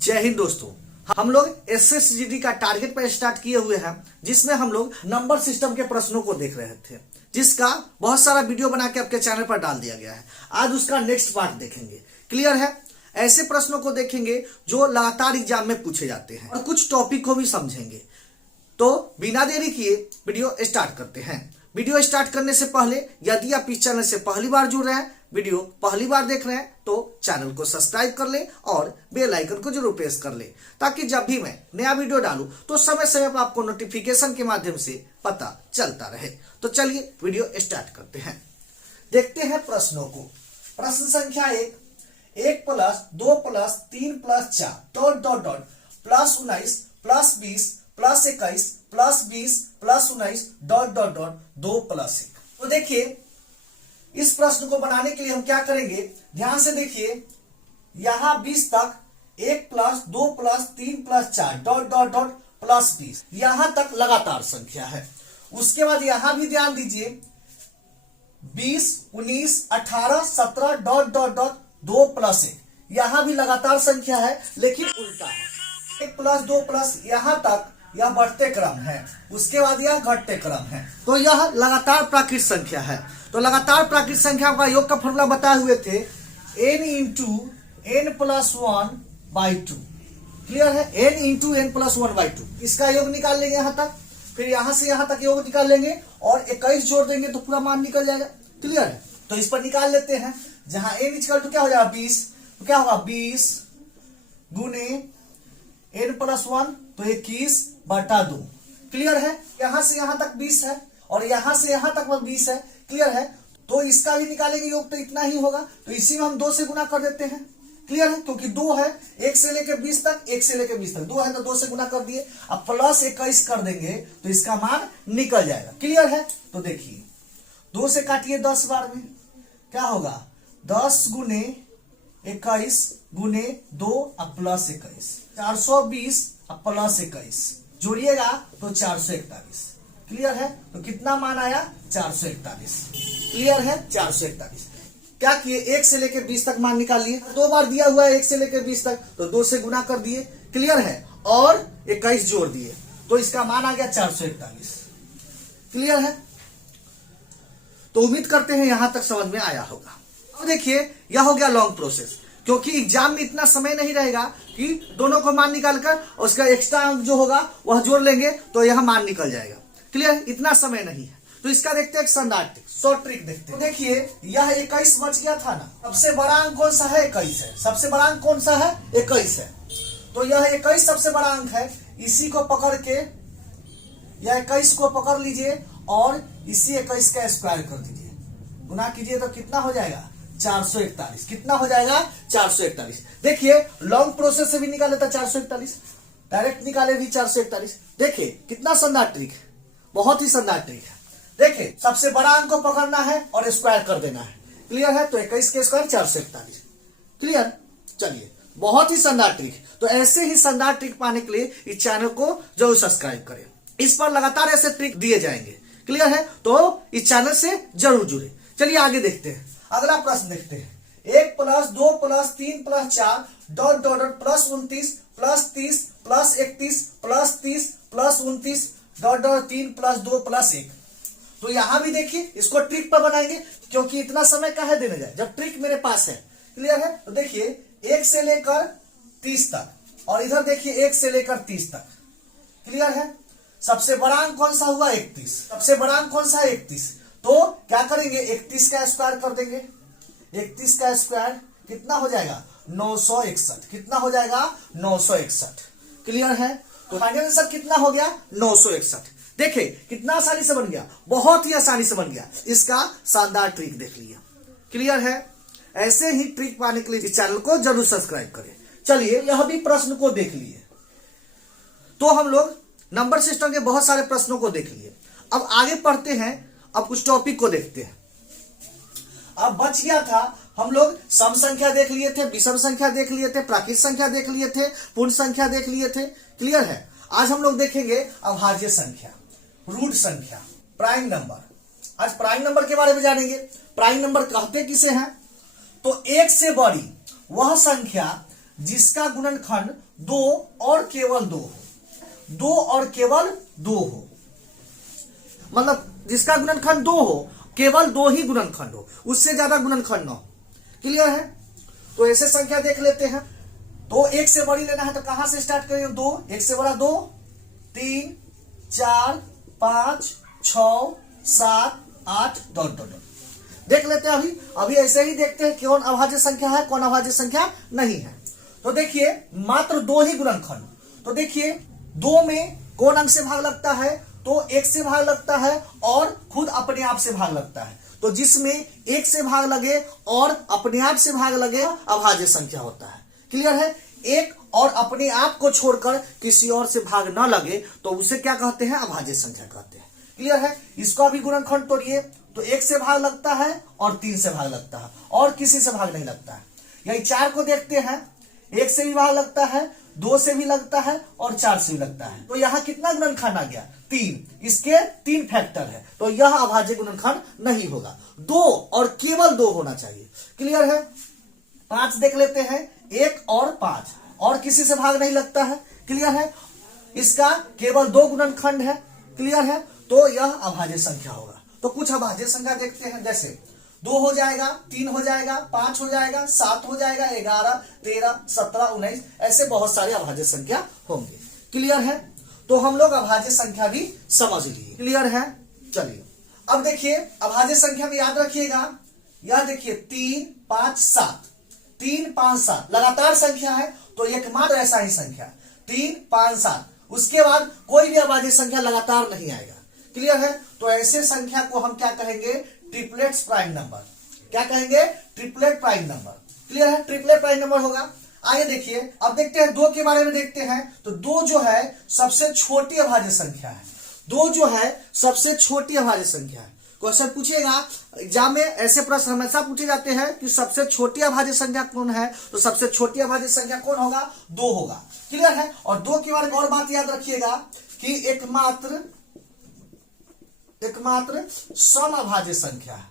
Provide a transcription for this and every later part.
जय हिंद दोस्तों। हम लोग एसएसजीडी का टारगेट पर स्टार्ट किए हुए हैं, जिसमें हम लोग नंबर सिस्टम के प्रश्नों को देख रहे थे, जिसका बहुत सारा वीडियो बना के आपके चैनल पर डाल दिया गया है। आज उसका नेक्स्ट पार्ट देखेंगे। क्लियर है? ऐसे प्रश्नों को देखेंगे जो लगातार एग्जाम में पूछे जाते हैं और कुछ टॉपिक को भी समझेंगे। तो बिना देरी किए वीडियो स्टार्ट करते हैं। वीडियो स्टार्ट करने से पहले यदि आप इस चैनल से पहली बार जुड़ रहे हैं, वीडियो पहली बार देख रहे हैं, तो चैनल को सब्सक्राइब कर ले और बेल आइकन को जरूर प्रेस कर ले, ताकि जब भी मैं नया वीडियो डालूं तो समय समय पर आपको नोटिफिकेशन के माध्यम से पता चलता रहे। तो चलिए वीडियो स्टार्ट करते हैं। देखते हैं प्रश्नों को। प्रश्न संख्या 1, 1 + 2 + 3 + 4 dot dot dot +19 +20 +21 +20 +19 dot dot dot 2 + 1। तो देखिए, इस प्रश्न को बनाने के लिए हम क्या करेंगे, ध्यान से देखिए। यहां 20 तक 1 + 2 + 3 + 4 डॉट डॉट डॉट +20, यहां तक लगातार संख्या है। उसके बाद यहां भी ध्यान दीजिए, 20 19 18 17 डॉट डॉट डॉट 2 + 1, यहां भी लगातार संख्या है, लेकिन उल्टा है। 1 + 2 + यहां तक यह बढ़ते क्रम है, उसके बाद यह घटते क्रम है। तो यह लगातार प्राकृत संख्या है। तो लगातार प्राकृत संख्या का योग का फॉर्मूला बताए हुए थे, n × n + 1/2। क्लियर है? n × n + 1/2, इसका योग निकाल लेंगे यहां तक, फिर यहां से यहां तक योग निकाल लेंगे और 21 जोड़ देंगे तो पूरा मान निकल जाएगा। क्लियर है? तो इस पर निकाल लेते हैं। जहां n = क्या हो जाएगा 20, तो क्या होगा 20 × n + 1 तो 21/2। क्लियर है? यहां से यहां तक 20 है और यहां से यहां तक 20 है। क्लियर है? तो इसका भी निकालेंगे योग तो इतना ही होगा, तो इसी में हम 2 से गुना कर देते हैं। क्लियर है? क्योंकि 2 है, 1 से लेकर 20 तक, 1 से लेकर 20 तक 2 है, तो 2 से गुना कर दिए। अब +21 कर देंगे तो इसका मान निकल जाएगा। क्लियर है? तो देखिए, 2 से काटिए 10 बार में, क्या होगा 10 × 21 × 2 अब +21, 420 अब +21 जोड़िएगा तो 441। क्लियर है? तो कितना मान आया 441। क्लियर है? 441। क्या किए, 1 से लेकर 20 तक मान निकाल लिए। 2 बार दिया हुआ है 1 से लेकर 20 तक, तो 2 से गुना कर दिए। क्लियर है? और 21 जोड़ दिए तो इसका मान आ गया 441। क्लियर है? तो उम्मीद करते हैं यहां तक समझ में आया होगा। अब देखिए, यह हो गया लॉन्ग प्रोसेस, क्योंकि एग्जाम में इतना समय नहीं रहेगा कि दोनों को मान निकालकर उसका एक्स्ट्रा अंक जो होगा वह जोड़ लेंगे तो यह मान निकल जाएगा। क्लियर? इतना समय नहीं है। तो इसका देखते हैं एक शानदार ट्रिक, शॉर्ट ट्रिक देखते हैं। तो देखिए, यह 21 बच गया था ना, सबसे बड़ा अंक कौन सा है 21 है। सबसे बड़ा अंक कौन सा है 21 है। तो यह 21 सबसे बड़ा अंक है, इसी को पकड़ के यह 21 को पकड़ लीजिए और इसी 21 का स्क्वायर कर दीजिए, गुना कीजिए तो कितना हो जाएगा 441। कितना हो जाएगा 441। देखिए, लॉन्ग प्रोसेस से भी निकाले था 441, डायरेक्ट निकाले भी 441। देखिए कितना शानदार ट्रिक है, बहुत ही शानदार ट्रिक है। देखिए, सबसे बड़ा अंक को पकड़ना है और स्क्वायर कर देना है। क्लियर है? तो 21 के स्क्वायर 441। क्लियर? चलिए, बहुत ही शानदार ट्रिक। तो ऐसे ही शानदार ट्रिक पाने के लिए इस चैनल को जरूर सब्सक्राइब करें, इस पर लगातार ऐसे ट्रिक दिए जाएंगे। क्लियर है? तो इस चैनल से जरूर जुड़े। चलिए आगे देखते हैं। अगला प्रश्न देखते हैं। 1 + 2 + 3 + 4 dot dot dot +29 +30 +31 +30 +29 dot dot 3 + 2 + 1। तो यहां भी देखिए, इसको ट्रिक पर बनाएंगे, क्योंकि इतना समय काहे देने जाए जब ट्रिक मेरे पास है। क्लियर है? तो देखिए, 1 से लेकर 30 तक और इधर देखिए 1 से लेकर 30 तक। क्लियर है? सबसे बड़ा अंक कौन सा हुआ 31। सबसे बड़ा अंक कौन सा है 31। तो क्या करेंगे, 31 का स्क्वायर कर देंगे। 31 का स्क्वायर कितना हो जाएगा 961। कितना हो जाएगा 961। क्लियर है? तो फाइनल आंसर कितना हो गया 961। देखिए कितना आसानी से बन गया, बहुत ही आसानी से बन गया। इसका शानदार ट्रिक देख लिया। क्लियर है? ऐसे ही ट्रिक पाने के लिए इस चैनल को जरूर सब्सक्राइब करें। चलिए, यह भी प्रश्न को देख लिए। तो हम लोग नंबर सिस्टम के बहुत सारे प्रश्नों को देख लिए। अब आगे पढ़ते हैं, अब कुछ टॉपिक को देखते हैं। अब बच गया था, हम लोग सम संख्या देख लिए थे, विषम संख्या देख लिए थे, प्राकृत संख्या देख लिए थे, पूर्ण संख्या देख लिए थे। क्लियर है? आज हम लोग देखेंगे अभाज्य संख्या, रूट संख्या, प्राइम नंबर। आज प्राइम नंबर के बारे में जानेंगे। प्राइम नंबर कहते किसे हैं? तो 1 से बड़ी वह संख्या जिसका गुणनखंड 2 और केवल 2 हो, 2 और केवल 2 हो, मतलब जिसका गुणनखंड 2 हो, केवल 2 ही गुणनखंड हो, उससे ज्यादा गुणनखंड ना हो। क्लियर है? तो ऐसे संख्या देख लेते हैं। तो 1 से बड़ी लेना है तो कहां से स्टार्ट करेंगे? 2, 1 से बड़ा 2, 3, 4, 5, 6, 7, 8 डॉट डॉट डॉट। देख लेते हैं। अभी ऐसे ही देखते हैं कौन अभाज्य संख्या है, कौन अभाज्य संख्या नहीं है। तो देखिए मात्र 2 ही गुणनखंड। तो देखिए 2 में कौन अंक से भाग लगता है? तो 1 से भाग लगता है और खुद अपने आप से भाग लगता है। तो जिसमें 1 से भाग लगे और अपने आप से भाग लगे अभाज्य संख्या होता है। क्लियर है? एक और अपने आप को छोड़कर किसी और से भाग ना लगे तो उसे क्या कहते हैं? अभाज्य संख्या कहते हैं। क्लियर है? इसका भी गुणनखंड तोड़िए तो 1 से भाग लगता है और 3 से भाग लगता है और किसी से भाग नहीं लगता है। यही 4 को देखते हैं, 1 से भी भाग लगता है, 2 से भी लगता है और 4 से भी लगता है। तो यहाँ कितना गुणनखंड आ गया? 3। इसके 3 फैक्टर है तो यह अभाज्य गुणनखंड नहीं होगा। 2 और केवल 2 होना चाहिए। क्लियर है? 5 देख लेते हैं, 1 और 5 और किसी से भाग नहीं लगता है। क्लियर है? इसका केवल 2 गुणनखंड है। क्लियर है? तो यह अभाज्य संख्या होगा। तो कुछ अभाज्य संख्या देखते हैं, जैसे 2 हो जाएगा, 3 हो जाएगा, 5 हो जाएगा, 7 हो जाएगा, 11, 13, 17, 19, ऐसे बहुत सारे अभाज्य संख्या होंगे। क्लियर है? तो हम लोग अभाज्य संख्या भी समझ लिए। क्लियर है? चलिए अब देखिए अभाज्य संख्या में याद रखिएगा, यह देखिए 3, 5, 7, 3, 5, 7 लगातार संख्या है तो एकमात्र ऐसा ही संख्या 3, 5, 7, उसके बाद कोई भी अभाज्य संख्या लगातार नहीं आएगा। क्लियर है? तो ऐसे संख्या को हम क्या कहेंगे? Triplets prime number. क्या कहेंगे? Triplet prime number. क्लियर है? ट्रिपलेट प्राइम नंबर होगा। आइए देखिए अब देखते हैं 2 के बारे में देखते हैं। तो 2 जो है सबसे छोटी अभाज्य संख्या है। 2 जो है सबसे छोटी अभाज्य संख्या है। क्वेश्चन पूछेगा एग्जाम में, ऐसे प्रश्न हमेशा पूछे जाते हैं कि सबसे छोटी अभाज्य संख्या कौन है? तो सबसे छोटी अभाज्य संख्या कौन होगा? 2 होगा। क्लियर है? और 2 के बारे में और बात याद रखिएगा कि एकमात्र समअभाज्य संख्या है।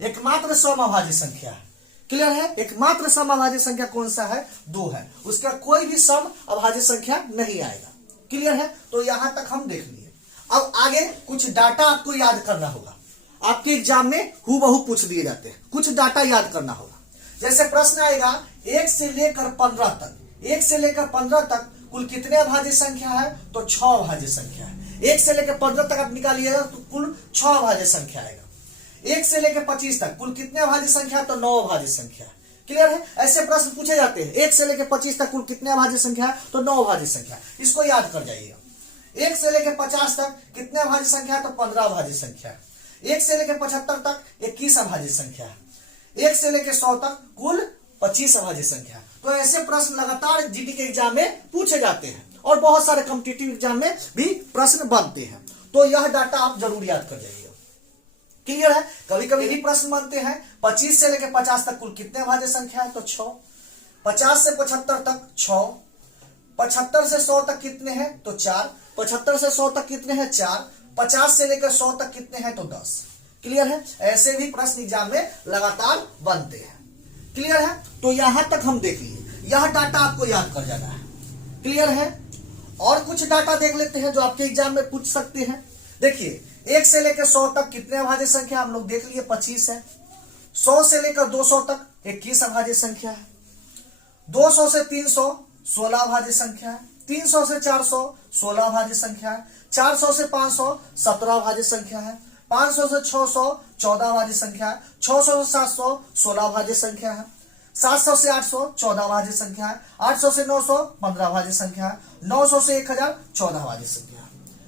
एकमात्र समअभाज्य संख्या है। क्लियर है? एकमात्र समअभाज्य संख्या कौन सा है? 2 है। उसका कोई भी सम अभाज्य संख्या नहीं आएगा। क्लियर है? तो यहां तक हम देख लिए। अब आगे कुछ डाटा आपको याद करना होगा। आपके एग्जाम में हूबहू पूछ दिए जाते हैं, कुछ डाटा याद करना होगा। जैसे प्रश्न आएगा 1 से लेकर 15 तक, 1 से लेकर 15 तक कुल कितने अभाज्य संख्या है? तो 6 अभाज्य संख्या है। 1 से लेकर 15 तक आप निकालिएगा तो कुल 6 अभाज्य संख्या आएगा। 1 से लेकर 25 तक कुल कितने अभाज्य संख्या? तो 9 अभाज्य संख्या। क्लियर है? ऐसे प्रश्न पूछे जाते हैं। 1 से लेकर 25 तक कुल कितने अभाज्य संख्या है? तो 9 अभाज्य संख्या। इसको याद कर जाइएगा। 1 से लेकर 50 तक कितने अभाज्य संख्या है? तो 15 अभाज्य संख्या। 1 से लेकर 75 तक 21 अभाज्य संख्या है। 1 से लेकर 100 तक कुल 25 अभाज्य संख्या। तो ऐसे प्रश्न लगातार जीडी के एग्जाम में पूछे जाते हैं और बहुत सारे कॉम्पिटिटिव एग्जाम में भी प्रश्न बनते हैं। तो यह डाटा आप जरूर याद कर जाइएगा। क्लियर है? कभी कभी भी प्रश्न बनते हैं 25 से लेकर 50 तक कुल कितने अभाज्य संख्या है? तो 6। 50 से 75 तक 6। 75 से 100 तक कितने हैं? तो 4। 75 से 100 तक कितने हैं? 4। 50 से लेकर 100 तक कितने हैं? तो 10। क्लियर है? ऐसे भी प्रश्न एग्जाम में लगातार बनते हैं। क्लियर है? तो यहां तक हम देख लिए। यह डाटा आपको याद कर जाना है। क्लियर है? और कुछ डाटा देख लेते हैं जो आपके एग्जाम में पूछ सकते हैं। देखिए 1 से लेकर 100 तक कितने अभाज्य संख्या हम लोग देख लिए? 25 है। 100 से लेकर 200 तक 21 अभाज्य संख्या है। 200 से 300 16 अभाज्य संख्या है। 300 से 400 16 अभाज्य संख्या है। 400 से 500 17 अभाज्य संख्या है। 500 से 600 14 अभाज्य संख्या है। 600 से 700 16 अभाज्य संख्या है। 700 से 800 14 अभाज्य संख्या है। 800 से 900 15 अभाज्य संख्या है। 900 से 1000 14 अभाज्य संख्या है।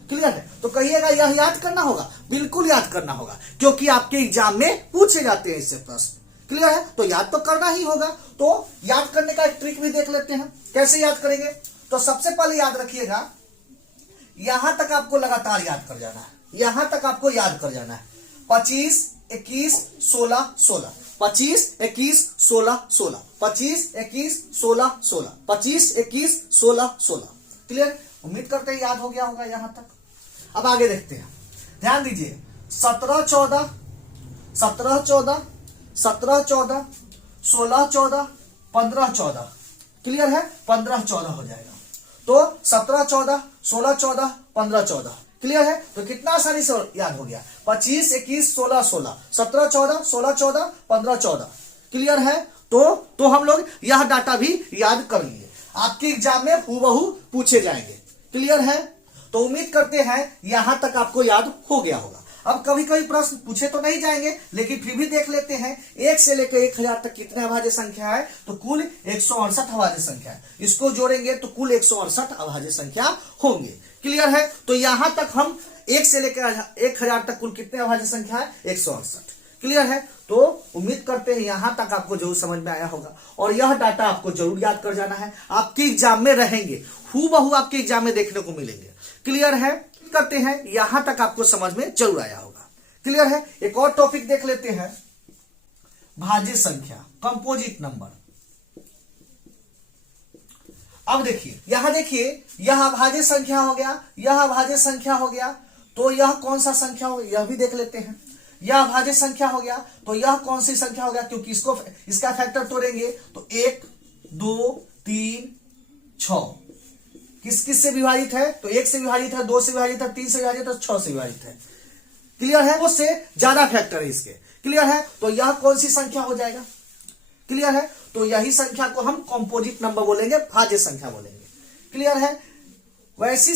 क्लियर है? तो कहिएगा यह याद करना होगा? बिल्कुल याद करना होगा क्योंकि आपके एग्जाम में पूछे जाते हैं इससे प्रश्न। क्लियर है? तो याद तो करना ही होगा। तो याद करने का एक ट्रिक भी देख लेते हैं, कैसे याद करेंगे। तो सबसे पहले याद रखिएगा, यहां तक आपको लगातार याद कर जाना है। यहां तक आपको याद कर जाना है। 25 21 16 16, 25 21 16 16, 25 21 16 16, 25 21 16 16। क्लियर? उम्मीद करते हैं याद हो गया होगा यहां तक। अब आगे देखते हैं। ध्यान दीजिए 17 14, 17 14, 17 14 16 14 15 14, क्लियर है, 15 14 हो जाएगा। तो 17 14 16 14 15 14, क्लियर है। तो कितना आसानी से याद हो गया, 25 21 16 16, 17 14 16 14 15 14, क्लियर है। तो हम लोग यह डाटा भी याद कर लिए, आपके एग्जाम में हूबहू पूछे जाएंगे, क्लियर है। तो उम्मीद करते हैं यहां तक आपको याद हो गया होगा। अब कभी कभी प्रश्न पूछे तो नहीं जाएंगे, लेकिन फिर भी देख लेते हैं। 1 से लेकर 1000 तक कितने अभाज्य संख्या है, तो कुल 168 अभाज्य संख्या है। इसको जोड़ेंगे तो कुल 168 अभाज्य संख्या होंगे, क्लियर है। तो यहां तक हम 1 से लेकर 1000 तक कुल कितने अभाज्य संख्या है, 168, क्लियर है। तो उम्मीद करते हैं यहां तक आपको जरूर समझ में आया होगा, और यह डाटा आपको जरूर याद कर जाना है, आपके एग्जाम में रहेंगे, हूबहू आपके एग्जाम में देखने को मिलेंगे, क्लियर है। करते हैं यहां तक आपको समझ में जरूर आया होगा, क्लियर है। एक और टॉपिक देख लेते हैं, भाज्य संख्या, कंपोजिट नंबर। अब देखिए, यहां देखिए, यह अभाज्य संख्या हो गया, यह अभाज्य संख्या हो गया, तो यह कौन सा संख्या हो गया, यह भी देख लेते हैं। यह अभाज्य संख्या हो गया, तो यह कौन सी संख्या हो गया, क्योंकि इसका फैक्टर तोड़ेंगे तो 1 2 3 6 किस किस से विभाजित है, तो 1 से विभाजित है, 2 से विभाजित है, 3 से विभाजित है, 6 से विभाजित है, क्लियर है। उससे ज्यादा फैक्टर है इसके, क्लियर है। तो यह कौन सी संख्या हो जाएगा, क्लियर है। तो यही संख्या को हम कंपोजिट नंबर बोलेंगे, भाज्य संख्या बोलेंगे, क्लियर है। वैसी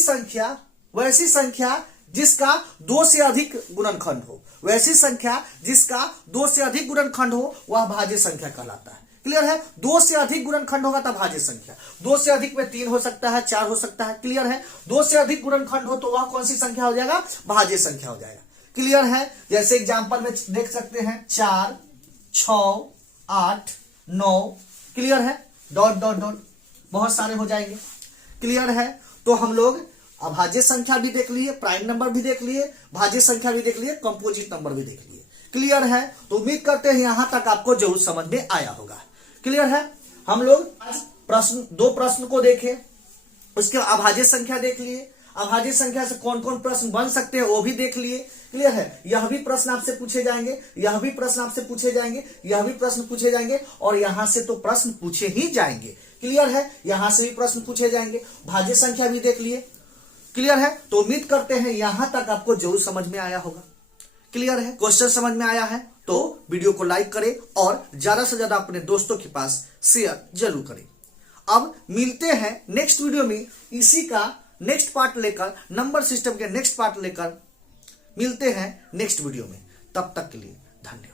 संख्या जिसका 2 से अधिक गुणनखंड हो, वैसी संख्या जिसका 2 से अधिक गुणनखंड हो, वह भाज्य संख्या कहलाता है, क्लियर है। 2 से अधिक गुणनखंड होगा तब भाज्य संख्या, 2 से अधिक में 3 हो सकता है, 4 हो सकता है, क्लियर है। 2 से अधिक गुणनखंड हो तो वह कौन सी संख्या हो जाएगा, भाज्य संख्या हो जाएगा, क्लियर है। जैसे एग्जांपल में देख सकते हैं 4 6 8 9, क्लियर है, डॉट डॉट डॉट बहुत सारे हो जाएंगे, क्लियर है। तो हम लोग अभाज्य संख्या भी देख लिए, प्राइम नंबर भी देख लिए, भाज्य संख्या भी देख लिए, कंपोजिट नंबर भी देख लिए, क्लियर है। तो उम्मीद करते हैं यहां तक आपको जरूर समझ में आया होगा, क्लियर है। हम लोग आज दो प्रश्न को देखे, उसके अभाज्य संख्या देख लिए, अभाज्य संख्या से कौन कौन प्रश्न बन सकते हैं वो भी देख लिए, क्लियर है। यह भी प्रश्न आपसे पूछे जाएंगे, यह भी प्रश्न आपसे पूछे जाएंगे, यह भी प्रश्न पूछे जाएंगे, और यहां से तो प्रश्न पूछे ही जाएंगे, क्लियर है। यहां से भी प्रश्न पूछे जाएंगे, भाज्य संख्या भी देख लिए, क्लियर है। तो उम्मीद करते हैं यहां तक आपको जरूर समझ में आया होगा, क्लियर है। क्वेश्चन समझ में आया है तो वीडियो को लाइक करें और ज्यादा से ज्यादा अपने दोस्तों के पास शेयर जरूर करें। अब मिलते हैं नेक्स्ट वीडियो में, इसी का नेक्स्ट पार्ट लेकर, नंबर सिस्टम के नेक्स्ट पार्ट लेकर मिलते हैं नेक्स्ट वीडियो में। तब तक के लिए धन्यवाद।